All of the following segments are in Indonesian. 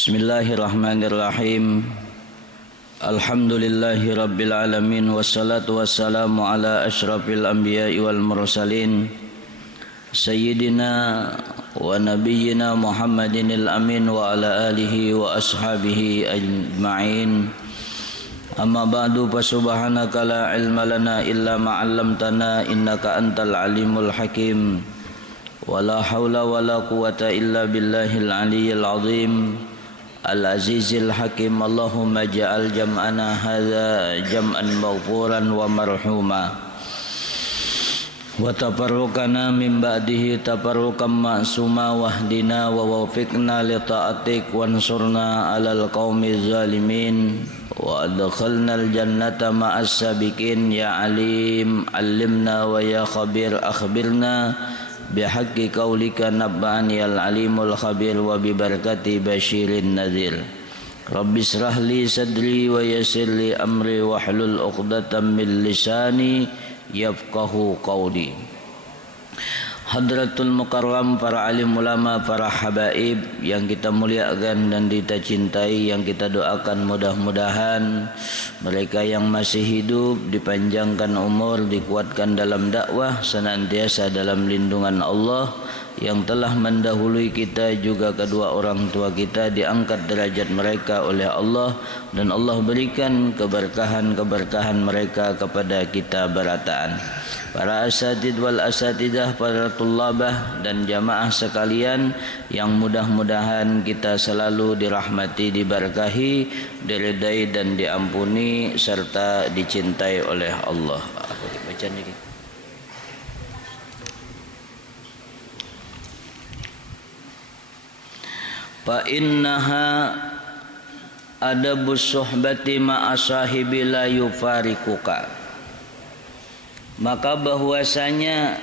Bismillahirrahmanirrahim. Alhamdulillahi rabbil alamin. Wassalatu wassalamu ala ashrafil anbiya'i wal mursalin Sayyidina wa nabiyyina Muhammadinil amin wa ala alihi wa ashabihi ajma'in. Amma ba'du, fa subhanaka la ilma lana illa ma 'allamtana innaka antal alimul hakim. Wala haula wala quwata illa billahil aliyyil azim. Al-Azizil Hakim. Allahumma ja'al jam'ana hadha jam'an maghfuran wa marhuma wa tafarruqana min ba'dihi tafarruqan ma'suma wahdina wa wafiqna li ta'atik wansurna 'alal qaumiz zalimin wa adkhilna al-jannata ma'as sabiqin. Ya alim 'allimna wa ya khabir akhbirna bihaqqi qaulika nabba'ani al-alimul khabir wa bibarakati basyirin nadhir. Rabbi israh li sadri wa yassir li amri wahlul 'uqdatam min lisani yafqahu qawli. Hadratul Mukarram, para alim ulama, para habaib yang kita muliakan dan kita cintai, yang kita doakan mudah-mudahan mereka yang masih hidup dipanjangkan umur, dikuatkan dalam dakwah, senantiasa dalam lindungan Allah. Yang telah mendahului kita juga kedua orang tua kita diangkat derajat mereka oleh Allah, dan Allah berikan keberkahan-keberkahan mereka kepada kita berataan. Para asatid wal asatidah, para tullabah dan jamaah sekalian yang mudah-mudahan kita selalu dirahmati, diberkahi, diridai dan diampuni serta dicintai oleh Allah. Aku baca ini. Fa innaha adabus suhbati ma'a sahibi la yufarikuka. Maka bahwasanya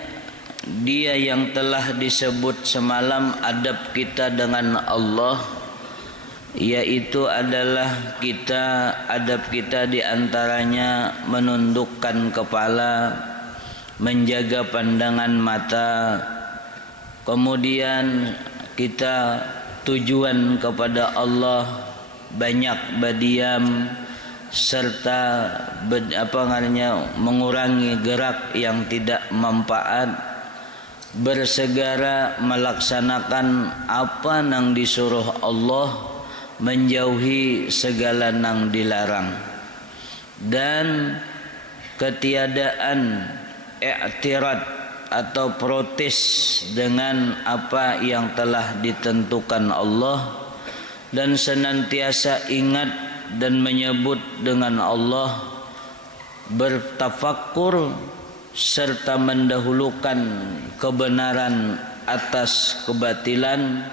dia yang telah disebut semalam adab kita dengan Allah, yaitu adalah adab kita diantaranya menundukkan kepala, menjaga pandangan mata, kemudian kita tujuan kepada Allah, banyak berdiam serta mengurangi gerak yang tidak manfaat, bersegera melaksanakan apa yang disuruh Allah, menjauhi segala yang dilarang, dan ketiadaan i'tirad atau protes dengan apa yang telah ditentukan Allah, dan senantiasa ingat dan menyebut dengan Allah, bertafakkur serta mendahulukan kebenaran atas kebatilan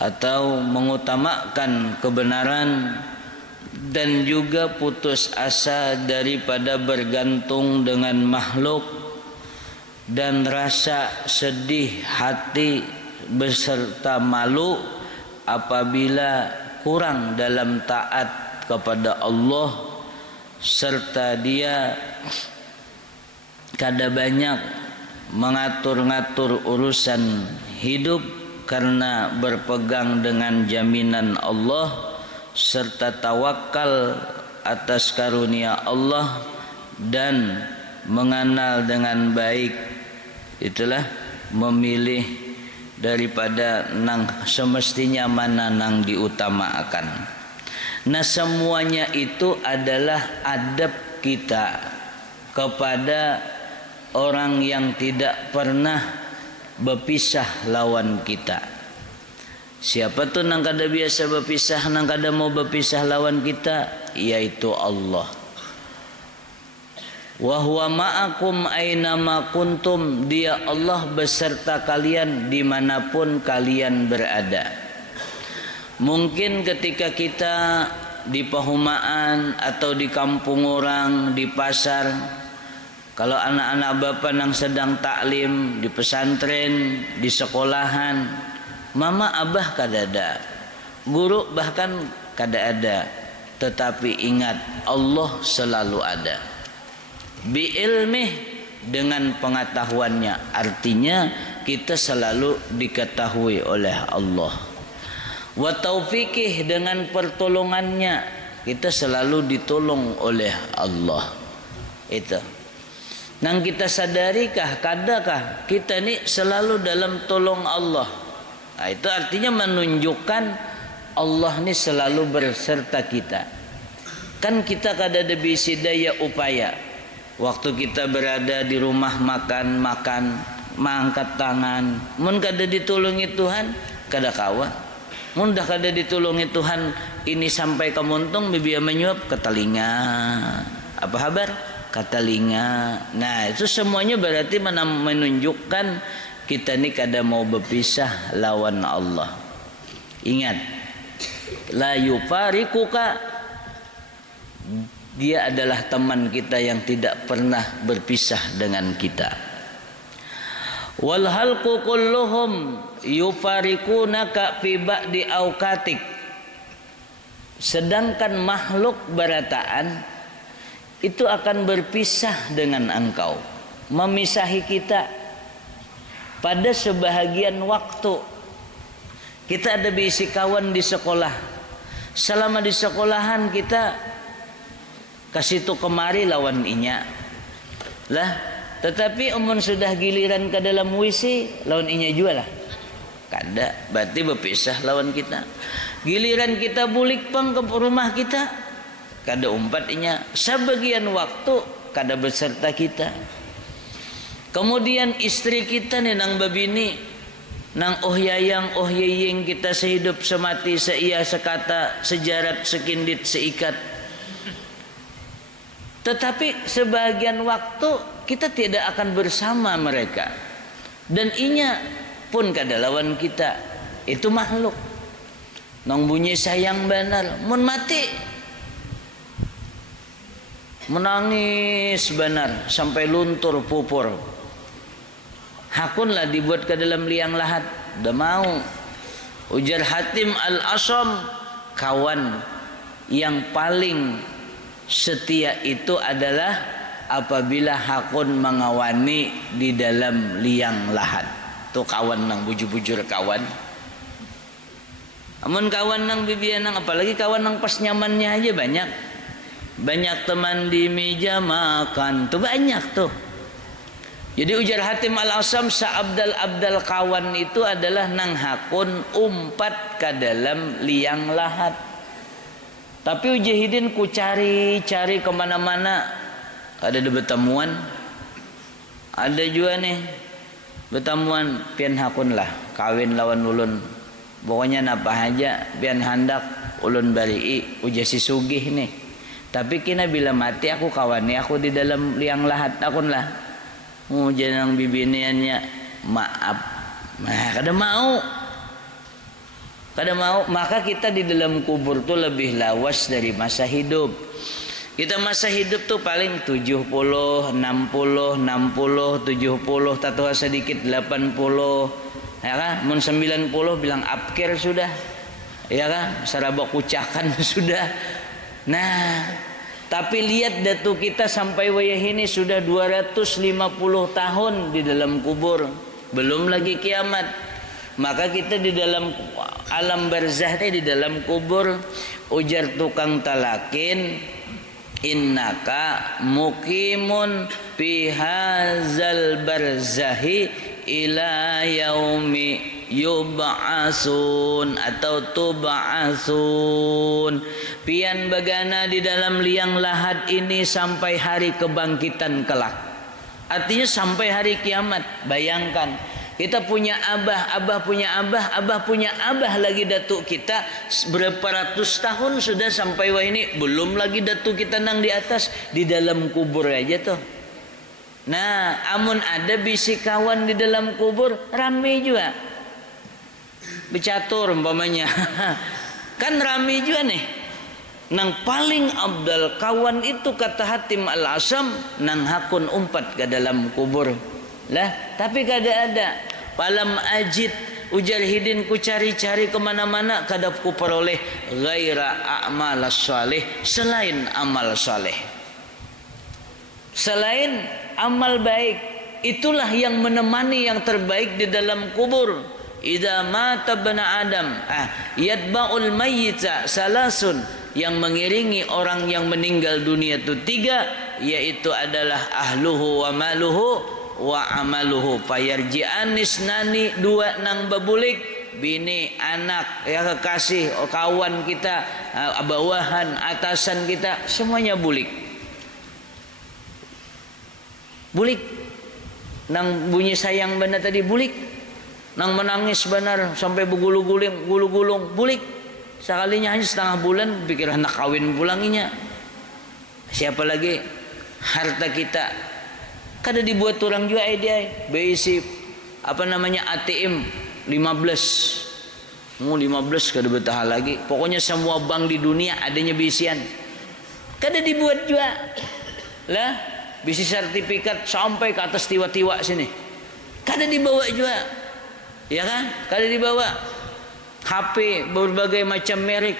atau mengutamakan kebenaran, dan juga putus asa daripada bergantung dengan makhluk, dan rasa sedih hati beserta malu apabila kurang dalam taat kepada Allah, serta dia kada banyak mengatur-ngatur urusan hidup karena berpegang dengan jaminan Allah, serta tawakal atas karunia Allah dan mengenal dengan baik, itulah memilih daripada nang semestinya mana nang diutamakan. Nah, semuanya itu adalah adab kita kepada orang yang tidak pernah berpisah lawan kita. Siapa tuh nang kada biasa berpisah, nang kada mau berpisah lawan kita, yaitu Allah. Wa huwa ma'akum aynama kuntum, dia Allah beserta kalian dimanapun kalian berada. Mungkin ketika kita di perumahan atau di kampung orang, di pasar, kalau anak-anak bapak yang sedang taklim di pesantren, di sekolahan, mama abah kada ada, guru bahkan kada ada, tetapi ingat Allah selalu ada. Biilmih, dengan pengetahuannya, artinya kita selalu diketahui oleh Allah. wa taufiqih, dengan pertolongannya kita selalu ditolong oleh Allah. Itu nang kita sadarikah, kadakah kita ni selalu dalam tolong Allah. Nah, itu artinya menunjukkan Allah ni selalu berserta kita. Kan kita kada ada bisi daya upaya. Waktu kita berada di rumah makan, mengangkat tangan, mun kada ditolongi Tuhan kada kawa. Mun dah kada ditolongi Tuhan, ini sampai ke muntung bibia menyuap ke telinga. Apa kabar? Ke telinga. Nah, itu semuanya berarti menunjukkan kita ni kada mau berpisah lawan Allah. Ingat, la yufariquka, dia adalah teman kita yang tidak pernah berpisah dengan kita. Wal halqu kulluhum yufariqunaka fi ba'di auqatik. Sedangkan makhluk berataan itu akan berpisah dengan engkau, memisahi kita pada sebahagian waktu. Kita ada bisi kawan di sekolah. Selama di sekolahan kita kasih tu kemari lawan inya lah, tetapi umun sudah giliran ke dalam WC lawan inya juga lah, kada, berarti berpisah lawan kita. Giliran kita bulik pang ke rumah kita, kada umpat inya, sebagian waktu kada beserta kita. Kemudian istri kita nih nang babini, nang oh yayang oh yeying kita sehidup semati, seia sekata, sejarat sekindit seikat. Tetapi sebagian waktu kita tidak akan bersama mereka. Dan inya pun kada lawan kita. Itu makhluk. Nang bunyi sayang benar, mun mati menangis benar sampai luntur pupur. Hakunlah dibuat ke dalam liang lahat. Dah mau. Ujar Hatim Al-Asam, kawan yang paling setia itu adalah apabila hakun mengawani di dalam liang lahat. Tu kawan nang bujur-bujur kawan. Amun kawan nang bibian nang, apalagi kawan nang pas nyamannya aja banyak. Banyak teman di meja makan, tu banyak tuh. Jadi ujar Hatim Al-Asam, seabdal-abdal kawan itu adalah nang hakun umpat ke dalam liang lahat. Tapi Ujahidin ku cari kemana-mana, ada bertemuan, ada juga nih bertemuan, pian hakun lah kawin lawan ulun, pokoknya napa aja pian handak ulun barii ujasi sugih nih. Tapi kina bila mati aku kawani aku di dalam liang lahat akun lah, jangan bibiniannya maaf, nah kada mau. Maka kita di dalam kubur tuh lebih lawas dari masa hidup. Kita masa hidup tuh paling 70, 60, 70, tatua sedikit 80, ya kan? Mun 90 bilang apkir sudah, ya kan? Sarabak kucakan sudah. Nah, tapi lihat datu kita sampai wayah ini sudah 250 tahun di dalam kubur, belum lagi kiamat. Maka kita di dalam alam barzah ini, di dalam kubur, ujar tukang talakin, innaka muqimun fi hadzal barzahi ila yaumi yub'asun atau tub'asun. Pian bagana di dalam liang lahat ini sampai hari kebangkitan kelak. Artinya sampai hari kiamat. Bayangkan, kita punya abah punya abah punya abah lagi datuk kita berapa ratus tahun sudah sampai wah ini, belum lagi datuk kita nang di atas di dalam kubur aja tuh. Nah, amun ada bisi kawan di dalam kubur rame juga, bercatur umpamanya kan rame juga nih. Nang paling abdal kawan itu kata Hatim Al-Asam, nang hakun umpat ke dalam kubur lah, tapi kada ada. Palam ajid ujar Hidin ku cari-cari kemana-mana, kada ku peroleh ghaira a'mal salih, selain amal saleh, selain amal baik. Itulah yang menemani yang terbaik di dalam kubur. Idza mata ibnu Adam, yatba'ul mayyita salasun, yang mengiringi orang yang meninggal dunia itu 3, yaitu adalah ahluhu wa maluhu wa amaluhu. Fayarji'anis nani 2 nang babulik, bini, anak, ya kekasih, kawan kita, bawahan, atasan kita, semuanya bulik. Bulik. Nang bunyi sayang benar tadi bulik. Nang menangis benar sampai bergulung-gulung, bulik. Sekalinya hanya setengah bulan pikir anak kawin pulanginya. Siapa lagi harta kita kada dibuat orang juga dia BIC ATM 15 mau 15 kada betah lagi. Pokoknya semua bank di dunia adanya bisian. Kada dibuat juga. Lah, bisi sertifikat sampai ke atas tiwa-tiwa sini. Kada dibawa juga. Ya kan? Kada dibawa. HP berbagai macam merek.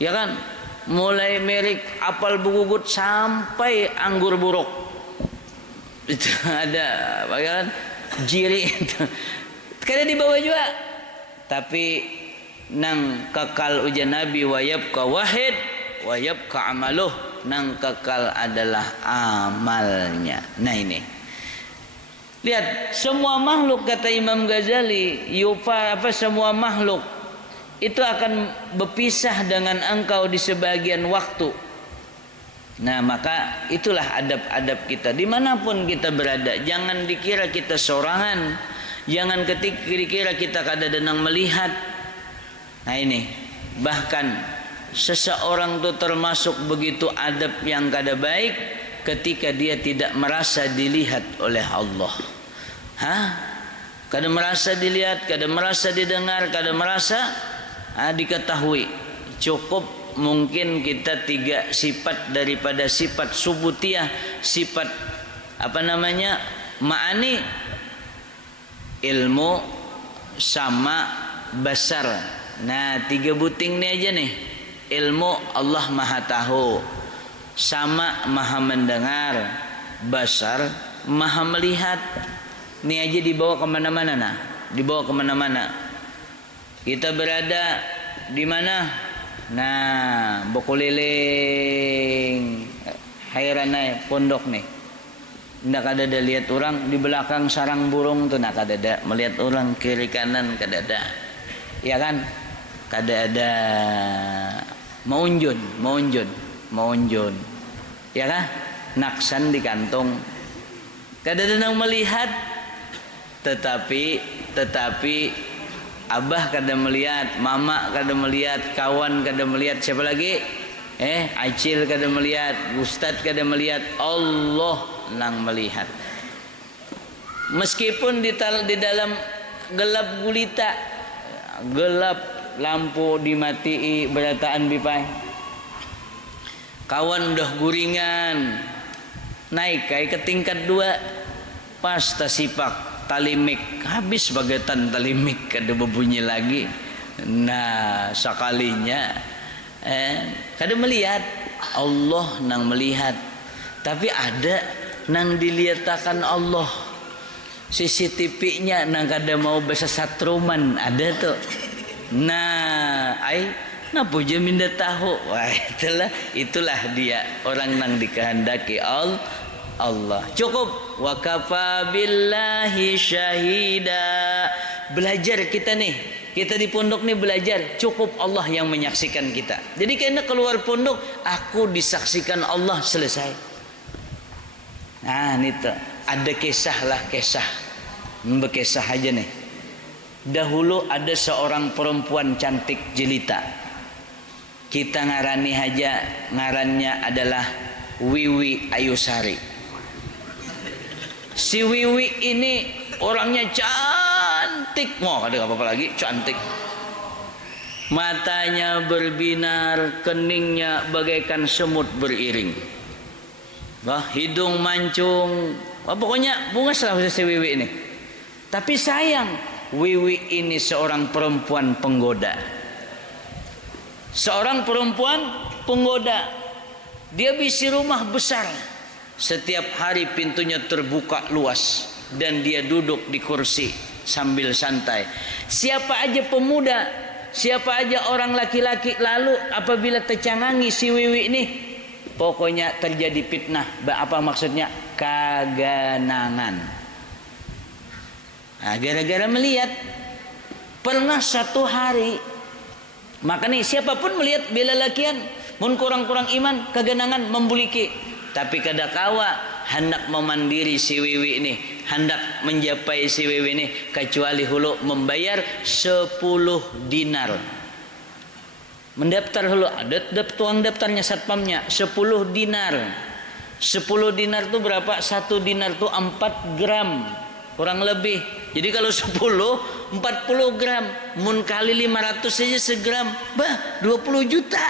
Ya kan? Mulai merek apel bugugut sampai anggur buruk. Itu ada, kan? Jiri itu. Kada dibawa juga. Tapi nang kekal ujian Nabi wa yabqa wahid wa yabqa amaluh, nang kekal adalah amalnya. Nah ini. Lihat, semua makhluk kata Imam Ghazali, semua makhluk itu akan berpisah dengan engkau di sebagian waktu. Nah, maka itulah adab-adab kita dimanapun kita berada. Jangan dikira kita sorangan, jangan dikira kita kadang-kadang melihat. Nah ini, bahkan seseorang itu termasuk begitu adab yang kada baik ketika dia tidak merasa dilihat oleh Allah. Kada merasa dilihat, kada merasa didengar, kada merasa diketahui. Cukup mungkin kita 3 sifat daripada sifat subutiyah, sifat ma'ani, ilmu sama basar. Nah 3 buting ni aja nih. Ilmu Allah maha tahu, sama maha mendengar, basar maha melihat. Ini aja dibawa kemana-mana, dibawa kemana-mana. Kita berada di mana? Nah, bokuliling, hairanai pondok nih. Ndak ada lihat orang di belakang sarang burung tuh, nak kada ada melihat orang kiri kanan, kada ada. Ya kan? Kada ada maunjun. Ya kan? Naksan di kantong. Kada ada yang melihat. Tetapi abah kada melihat, mama kada melihat, kawan kada melihat, siapa lagi? Acil kada melihat, ustad kada melihat, Allah nang melihat. Meskipun di dalam gelap gulita, gelap lampu dimatii berataan bipai. Kawan udah guringan, naik ke tingkat 2, pas tasipak talimik habis bagaitan talimik kada berbunyi lagi. Nah sekalinya kada melihat, Allah nang melihat. Tapi ada nang dilihatakan Allah, CCTV-nya nang kada mau bahasa satruman ada tuh. Nah napa je minda tahu. Wah itulah dia orang nang dikehendaki Allah. Cukup wa kafa billahi syahida. Belajar kita nih, kita di pondok nih belajar, cukup Allah yang menyaksikan kita. Jadi kena keluar pondok, aku disaksikan Allah, selesai. Nah ini tuh ada kisah, berkisah aja nih. Dahulu ada seorang perempuan cantik jelita, kita ngarannya adalah Wiwi Ayusari. Si Wiwi ini orangnya cantik, mau ada apa-apa lagi, cantik. Matanya berbinar, keningnya bagaikan semut beriring. Hidung mancung, pokoknya bunga lah si Wiwi ini. Tapi sayang, Wiwi ini seorang perempuan penggoda. Seorang perempuan penggoda. Dia bisi rumah besar. Setiap hari pintunya terbuka luas dan dia duduk di kursi. sambil santai. Siapa aja pemuda, siapa aja orang laki-laki lalu apabila tercangangi si Wiwi ini, pokoknya terjadi fitnah. Apa maksudnya? Kaganangan. Nah, gara-gara melihat pernah satu hari, maka nih siapapun melihat bela lakian mun kurang-kurang iman kaganangan membuliki, tapi kada kawa hendak memandiri si Wiwi ini, hendak menjapai si Wiwi ini, kecuali hulu membayar 10 dinar. Mendaftar hulu, ada tuang daftarnya satpamnya 10 dinar. 10 dinar tuh berapa? 1 dinar tuh 4 gram kurang lebih. Jadi kalau 10 40 gram, mun kali 500 saja segram, bah 20 juta.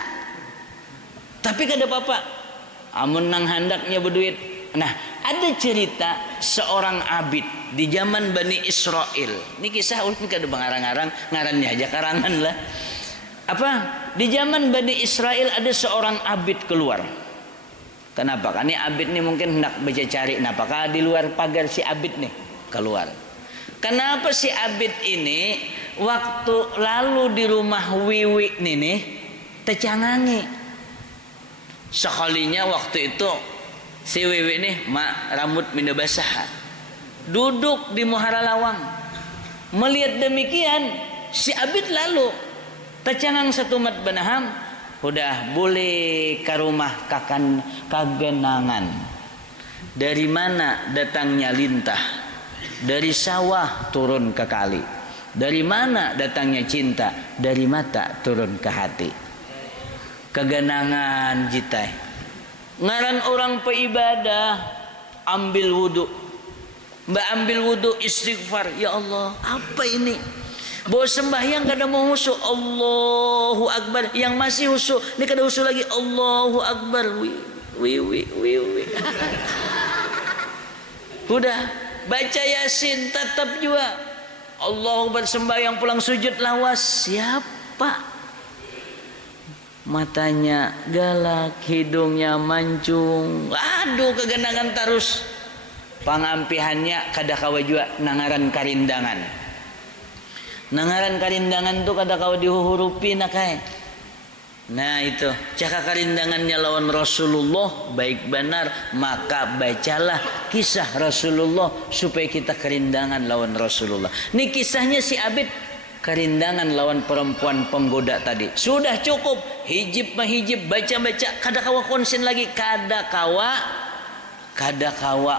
Tapi kada apa-apa, amun nang handaknya berduit. Nah, ada cerita seorang abid di zaman Bani Israel. Ini kisah ulun kada mengarang-arang, ngarannya aja karangan lah. Apa? Di zaman Bani Israel ada seorang abid keluar. Kenapa? Karena abid nih mungkin hendak baca cari. Apakah di luar pagar si abid nih keluar? Kenapa si abid ini waktu lalu di rumah Wiwi nih tercangangi? Sekalinya waktu itu si Wiwi nih rambut minda basah, duduk di muhara lawang. Melihat demikian, si abid lalu tercangang satu mat benaham, udah boleh ke rumah kagenangan. Dari mana datangnya lintah? Dari sawah turun ke kali. Dari mana datangnya cinta? Dari mata turun ke hati. Kegenangan jitai. Ngaran orang peibadah ambil wudu. Mbak ambil wudu istighfar. Ya Allah, apa ini? Bawa sembahyang kada mau husu. Allahu Akbar. Yang masih husu, ini kada husu lagi. Allahu Akbar. Wi. Udah baca Yasin tetap juga. Allahu Akbar, sembahyang pulang sujud lawas. Siapa? Matanya galak, hidungnya mancung. Aduh, kegenangan terus. Pangampihannya kada kawa juga nangaran karindangan. Nangaran karindangan tuh kada kawa dihurupi nakai. Nah itu, caka karindangannya lawan Rasulullah baik benar, maka bacalah kisah Rasulullah supaya kita kerindangan lawan Rasulullah. Ini kisahnya si abid kerindangan lawan perempuan penggoda tadi. Sudah cukup, hijib mahijib, baca-baca, kada kawa konsen lagi, kada kawa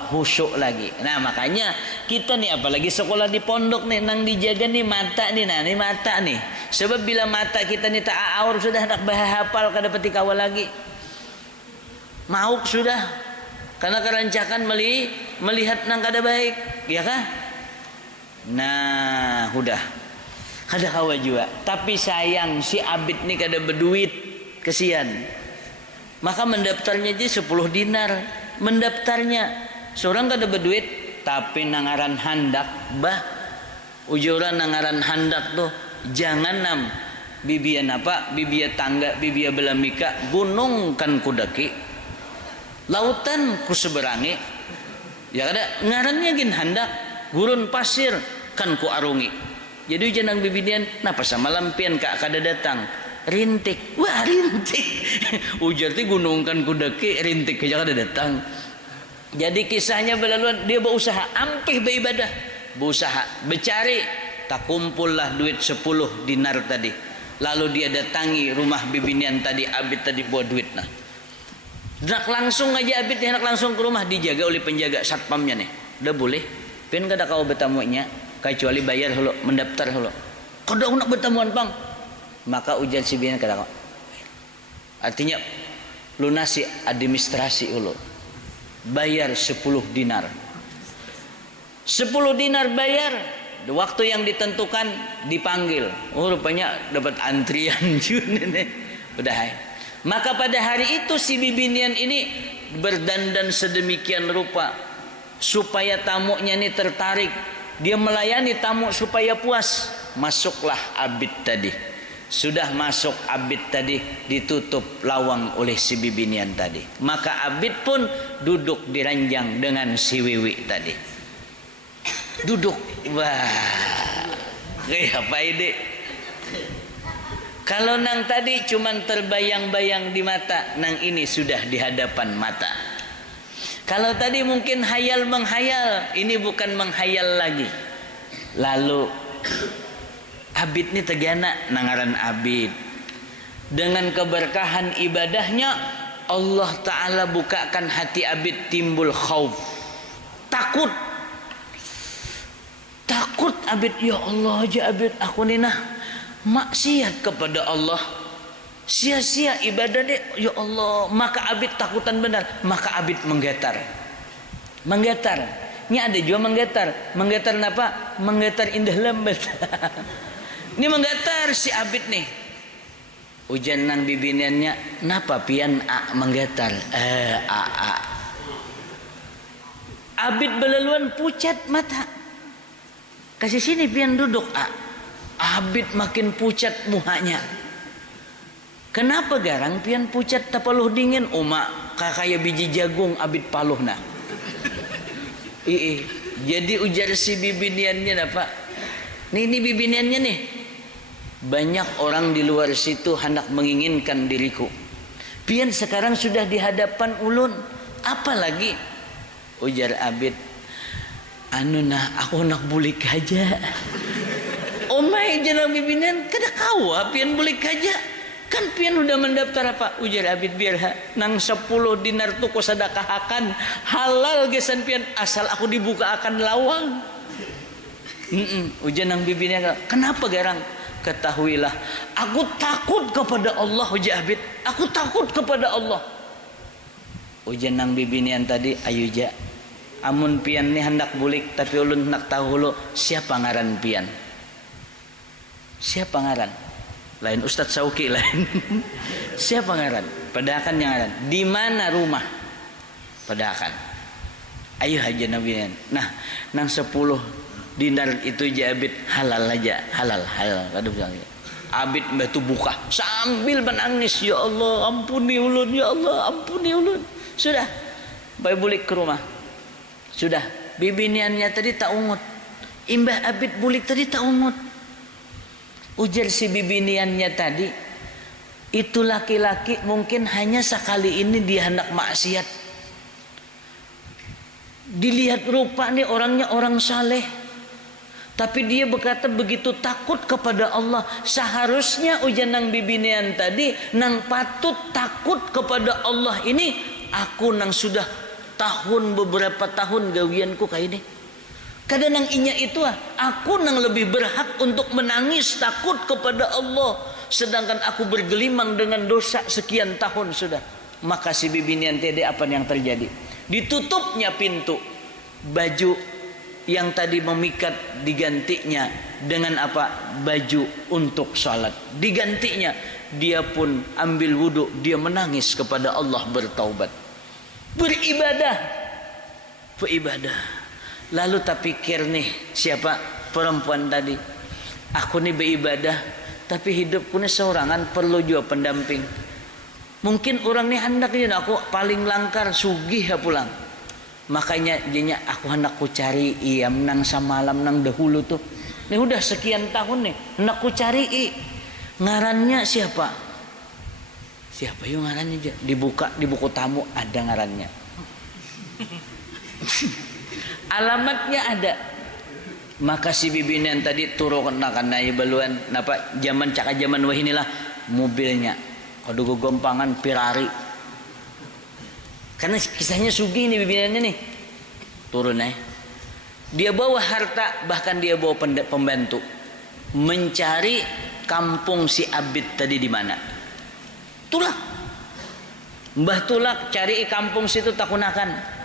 khusyuk lagi. Nah makanya kita nih apalagi sekolah di pondok nih, nang dijaga nih mata nih, nah nih mata nih. Sebab bila mata kita nih tak aur sudah hendak bahapal kada peti kawa lagi. Mauk sudah. Karena kerancakan melihat nang kada baik, ya kah? Nah, udah. Kada kawa juga. Tapi sayang si abid nih kada berduit, kesian. Maka mendaftarnya aja 10 dinar. Mendaftarnya seorang kada berduit, tapi nangaran handak bah ujuran nangaran handak tuh jangan nam bibian apa bibia tangga bibia belamika gunung kan kudaki lautan ku seberangi ya kada ngarannya gin handak gurun pasir kan ku arungi. Jadi janang bibian napa sama lampian kak kada datang rintik, wah rintik ujar ti gunung kan kudaki rintik aja kada datang. Jadi kisahnya berlaluan dia berusaha ampih beribadah, berusaha bercari, tak kumpullah duit 10 dinar tadi. Lalu dia datangi rumah bibinian tadi, abid tadi buat duit nah. Nak langsung aja abid hendak langsung ke rumah, dijaga oleh penjaga satpamnya nih. Udah boleh, pin kada kau bertamunya kecuali bayar hulu, mendaftar hulu. Kada nak bertamuan bang. Maka ujian si binian kada kau. Artinya lunasi administrasi hulu. Bayar 10 dinar. 10 dinar bayar. Waktu yang ditentukan dipanggil. Oh rupanya dapat antrian juga nih. Udah. Maka pada hari itu si bibinian ini berdandan sedemikian rupa supaya tamunya ini tertarik. Dia melayani tamu supaya puas. Masuklah abid tadi. Sudah masuk abid tadi, ditutup lawang oleh si bibinian tadi. Maka abid pun duduk di ranjang dengan si Wiwi tadi. Duduk Wah, kayak apa ide? Kalau nang tadi cuman terbayang-bayang di mata, nang ini sudah di hadapan mata. Kalau tadi mungkin hayal menghayal, ini bukan menghayal lagi. Lalu abid ini tegana nangaran abid. Dengan keberkahan ibadahnya Allah Ta'ala bukakan hati abid timbul khauf. Takut. Takut abid, ya Allah aja abid aku ni nah maksiat kepada Allah, sia-sia ibadah deh, ya Allah. Maka abid takutan benar, maka abid menggetar. Ini ada juga menggetar. Menggetar apa? Menggetar indah lambat. Ini menggetar si abid nih. Ujian nang bibiniannya, napa pian menggetar? Abid belaluan pucat mata. Kasih sini pian duduk Abid makin pucat muhanya. Kenapa garang pian pucat tapaluh dingin? Kakaya biji jagung abid paluh nah. Jadi ujar si bibiniannya apa? Ini bibiniannya nih. Banyak orang di luar situ hendak menginginkan diriku. Pian sekarang sudah di hadapan ulun. Apalagi? Ujar abid, anu nah aku nak bulik aja. Omai jangan bibinian kada kawa pian bulik aja. Kan pian udah mendaftar apa? Ujar abid biar nang 10 dinar tu ko sedekahakan halal gesan pian asal aku dibuka akan lawang. Ujar nang bibinian, kenapa garang? Ketahuilah aku takut kepada Allah. Ujar abid, aku takut kepada Allah. Ujar nang bibinian tadi, ayo ja amun pian ni hendak bulik tapi ulun hendak tahu lo siapa ngaran pian. Siapa ngaran? Lain Ustadz Sauki lain. Siapa ngaran? Pedakan yang ngaran. Di mana rumah? Pedakan. Ayo aja nabian. Nah, nang 10 dinar itu aja abid halal aja, halal. Aduh bilang. Abid batu buka sambil menangis, ya Allah ampuni ulun, ya Allah ampuni ulun. Sudah, bayi bulik ke rumah. Sudah, bibiniannya tadi tak ungut. Imbah abid bulik tadi tak ungut. Ujar si bibiniannya tadi, itu laki-laki mungkin hanya sekali ini dia hendak maksiat. Dilihat rupa nih orangnya orang saleh, tapi dia berkata begitu takut kepada Allah. Seharusnya ujar nang bibinian tadi nang patut takut kepada Allah ini, aku nang sudah beberapa tahun gawianku kayak ini. Kadang nang inya itu aku nang lebih berhak untuk menangis takut kepada Allah, sedangkan aku bergelimang dengan dosa sekian tahun sudah. Maka si bibinian tadi apa yang terjadi? Ditutupnya pintu. Baju yang tadi memikat digantinya dengan apa? Baju untuk salat. Digantinya, dia pun ambil wudhu, dia menangis kepada Allah, bertaubat, beribadah. Lalu tak pikir nih siapa perempuan tadi, aku nih beribadah tapi hidupku nih seorangan, perlu juga pendamping. Mungkin orang nih hendaknya aku paling langkar sugih ya pulang. Makanya jadinya aku hendak ku cari iam nang samalam nang dahulu tuh. Ini udah sekian tahun nih hendak ku cari ngarannya siapa? Siapa yuk ngarannya aja? Dibuka di buku tamu ada ngarannya. Alamatnya ada. Maka si bibinian tadi turun karena baluan napa zaman caka zaman wah inilah mobilnya kado gompangan Ferrari. Karena kisahnya sugi nih bibiniannya nih. Turun dia bawa harta, bahkan dia bawa pembantu mencari kampung si abid tadi di mana. Tulak. Mbah Tulak cari kampung situ takunakan.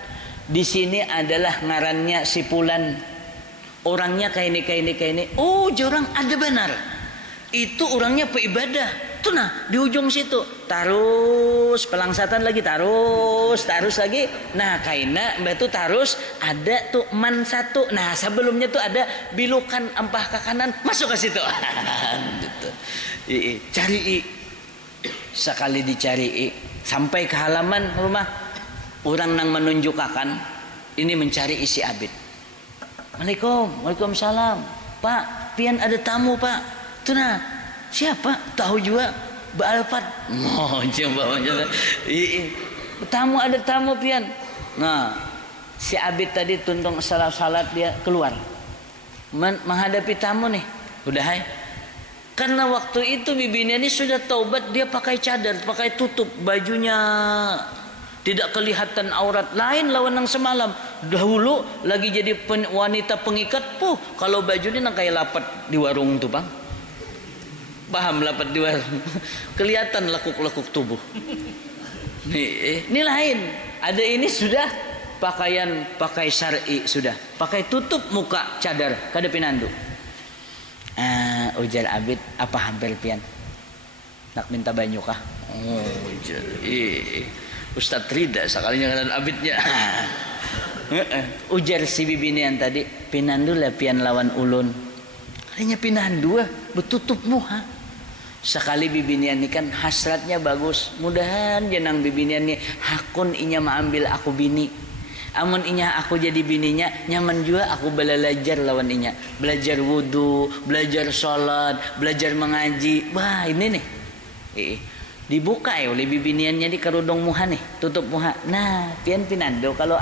Di sini adalah ngarannya si Pulan. Orangnya kayak ini. Oh, jorang ada benar. Itu orangnya peibadah. Tuh nah, di ujung situ. Tarus pelangsatan lagi, tarus lagi. Nah, kaina mbak tuh tarus ada tuh man satu. Nah, sebelumnya tuh ada bilukan empah ke kanan, masuk ke situ. Gitu. Cari sekali dicari sampai ke halaman rumah. Orang nang menunjuk akan ini mencari isi abid. Waalaikumsalam. Pak, pian ada tamu pak. Tuh nah, siapa? Tahu juga. Baalfat. Oh, coba. Tamu ada tamu pian. Nah, si Abid tadi tuntung salat dia keluar. Menghadapi tamu nih. Udah hai. Karena waktu itu bibinya ini sudah taubat, dia pakai cadar, pakai tutup bajunya, tidak kelihatan aurat. Lain lawan yang semalam. Dahulu lagi jadi wanita pengikat, kalau bajunya nang kayak lapat di warung tuh bang. Paham lapat di warung. Kelihatan lekuk-lekuk tubuh. Ini lain. Ada ini sudah pakaian pakai syar'i sudah. Pakai tutup muka cadar kada pinandu. Ujar Abid, apa hampir pian? Nak minta banyu kah? Oh, ujar. Ustaz Rida sekalinya dengan Abidnya. Ujar si bibinian tadi, pinandu lah pian lawan ulun. Kalinya pinandu betutup muha. Sekali bibinian ini kan hasratnya bagus. Mudahan jenang bibinian ini hakun inya maambil aku bini. Amun inya aku jadi bininya nyaman juga aku belajar lawan inya. Belajar wudu, belajar sholat, belajar mengaji. Wah ini nih. Dibuka ya oleh bibiniannya di kerudung muha nih. Tutup muha. Nah pian pinando kalau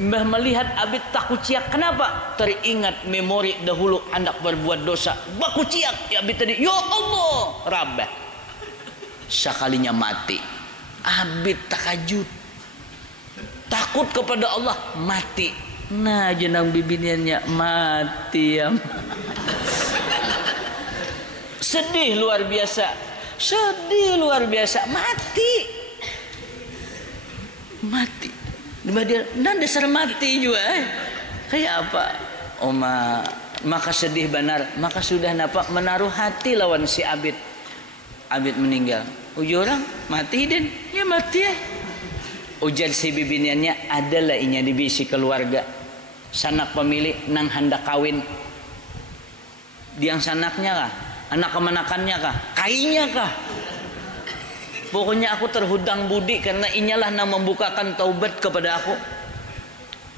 Mbah melihat Abid takut ciak. Kenapa? Teringat memori dahulu anak berbuat dosa. Baku ciak ya Abid tadi. Ya Allah rabah. Sekalinya mati. Abid takajud. Takut kepada Allah mati. Nah jenang bibiniannya mati ya. Sedih luar biasa. Sedih luar biasa. Mati. Dan dasar mati juga kayak apa? Maka sedih benar. Maka sudah nampak menaruh hati lawan si Abid. Abid meninggal. Ujar orang mati den. Ya mati ya. Ujar si bibiniannya adalah inya dibisi keluarga. Sanak pemilik nang hendak kawin. Diang sanaknya kah? Anak kemanakannya kah? Kainya kah? Pokoknya aku terhutang budi karena inyalah nang membukakan taubat kepada aku.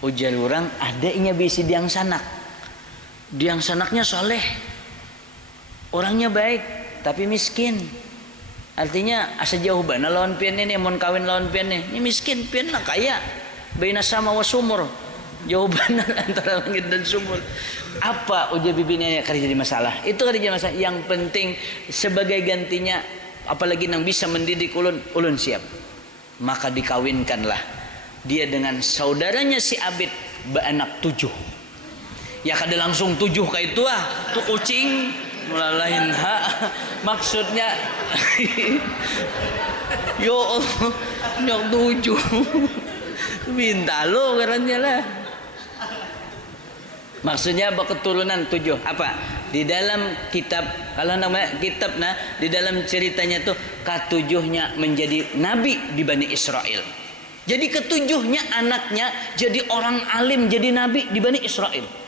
Ujar orang ada inya bisi diang sanak. Diang sanaknya soleh. Orangnya baik tapi miskin. Artinya asa jauh bana lawan pian ini mon kawin lawan pian ini miskin pian lah kaya baina sama wa sumur jauh bana antara langit dan sumur. Apa ujar bibininya kada jadi masalah. Itu kada jadi masalah. Yang penting sebagai gantinya apalagi nang bisa mendidik ulun siap. Maka dikawinkanlah dia dengan saudaranya si Abid beranak 7. Ya kada langsung 7 kayak itu tuh kucing mulalain maksudnya yo Allah nyok 7 minta lo karena lah maksudnya keturunan 7 apa di dalam kitab kalau namanya kitab di dalam ceritanya tuh ketujuhnya menjadi nabi di Bani Israel. Jadi ketujuhnya anaknya jadi orang alim jadi nabi di Bani Israel.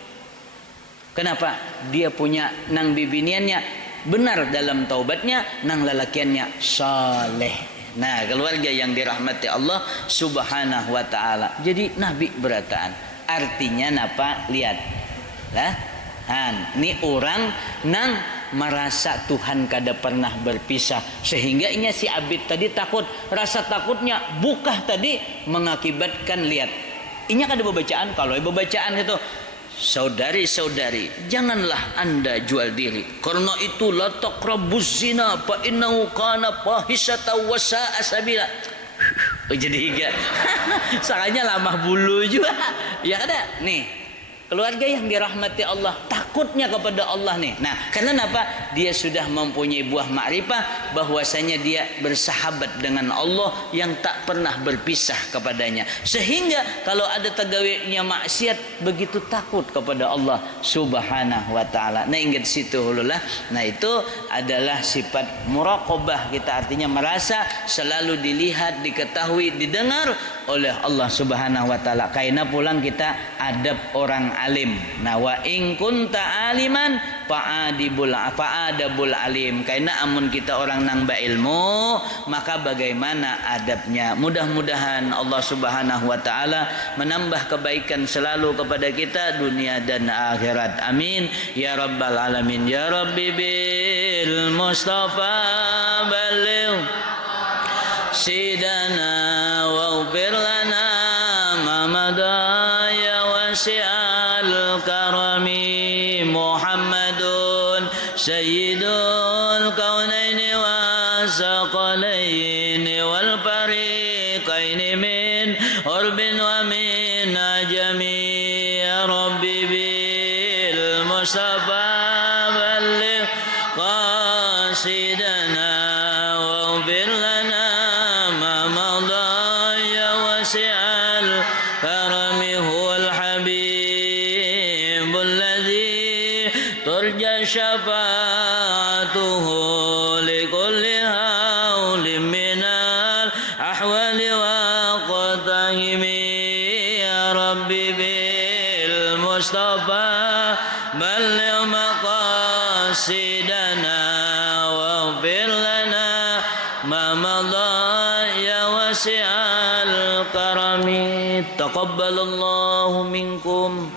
Kenapa? Dia punya nang bibiniannya benar dalam taubatnya, nang lalakiannya saleh. Nah, keluarga yang dirahmati Allah Subhanahu wa taala. Jadi nabi berataan. Artinya napa? Lihat. Lah, ini orang nang merasa Tuhan kada pernah berpisah sehingga inya si Abid tadi takut. Rasa takutnya bukah tadi mengakibatkan lihat. Inya kada bacaan kalau bacaan itu saudari-saudari, janganlah anda jual diri. Karena itu la taqrabuz zina fa innahu kana fahisatan wa sa'a sabila. Jadi higa. Sakanya lama bulu juga. Ya ada. Nih. Keluarga yang dirahmati Allah, takutnya kepada Allah nih. Nah, karena apa? Dia sudah mempunyai buah ma'rifah bahwasanya dia bersahabat dengan Allah yang tak pernah berpisah kepadanya. Sehingga kalau ada tagawinya maksiat begitu takut kepada Allah Subhanahu wa taala. Nah, ingat situ hululah. Nah, itu adalah sifat muraqabah kita, artinya merasa selalu dilihat, diketahui, didengar oleh Allah Subhanahu wa taala. Kaina pulang kita adab orang alim. Nah, wa in kunta kunta aliman fa'adabul alim. Karena amun kita orang nang ilmu, maka bagaimana adabnya. Mudah-mudahan Allah Subhanahu wa taala menambah kebaikan selalu kepada kita dunia dan akhirat. Amin ya rabbal alamin. Ya Rabbi bil Mustafa baligh sidana waghfir lana ma madha ya wasi'al karami Muhammadun sayyidul kaunaini wa saqalaini wal fariqaini min urbin wa min ajami. Ya Rabbi bil Mustafa baligh qasidana waghfir lana ma madha ya wasi'al karami huwal habibul ladzi turja syafa'atuhu likulli hawlin minal ahwali wa qatahimi. Ya Rabbi bil Mustafa baligh maqasidana waghfir lana ma madha ya wasi'al karami. Taqabbalallahu minkum.